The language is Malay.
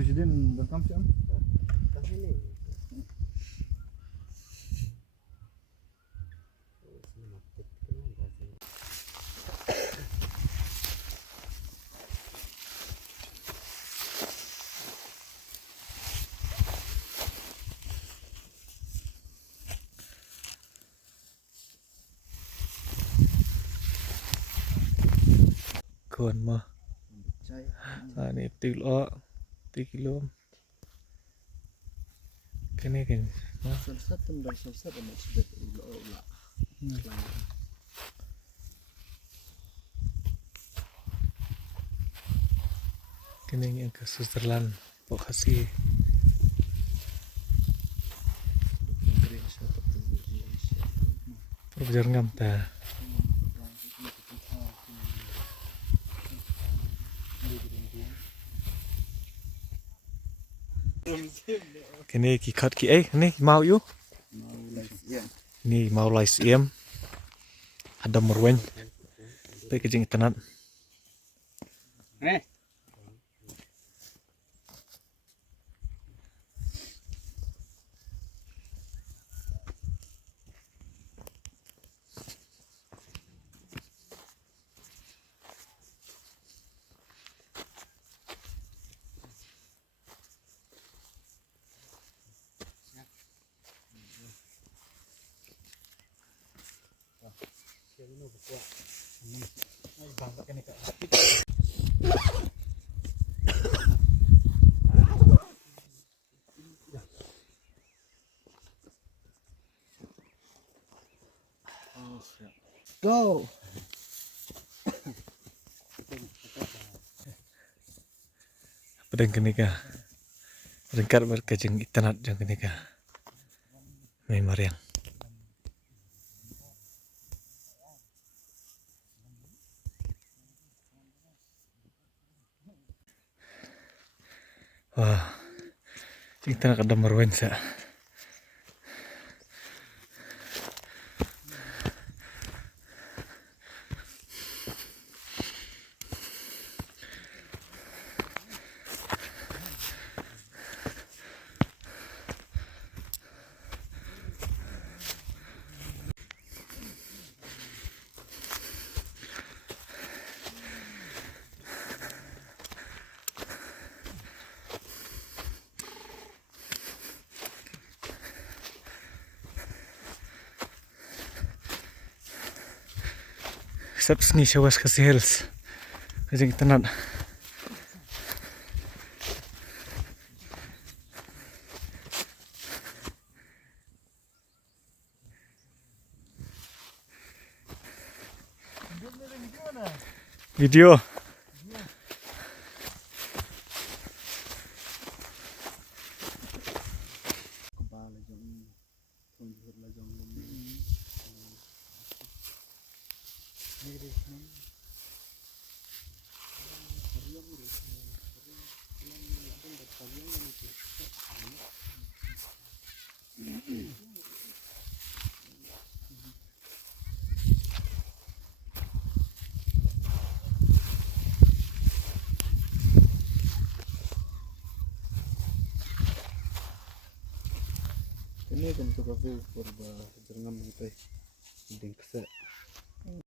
Presiden rekam sih, Am? Kan ini. Sinematik kan bahasa. Kuan mah. Cai. Ini 3 kilo. Kene kan. Selesai tembak selesai amat sudah ulah. Kene yang ke Switzerland. Lokasi perjalanan ta. Kene ki khat ki ni mau yu. Ni mau lai siem. Ada merwen. Pe kejing tenat. Go. Pedang kene ka. Rengkat berkejing tenat jang kene ka. Mai mariang. Wah. Jing tenat ada merwen sa. Sabsni shawas kasi hills. Kejing tenat. Video. Kepala jong tunjuk lah jong ini. Ini kan suka view purba jerngan gitu. Ding kese.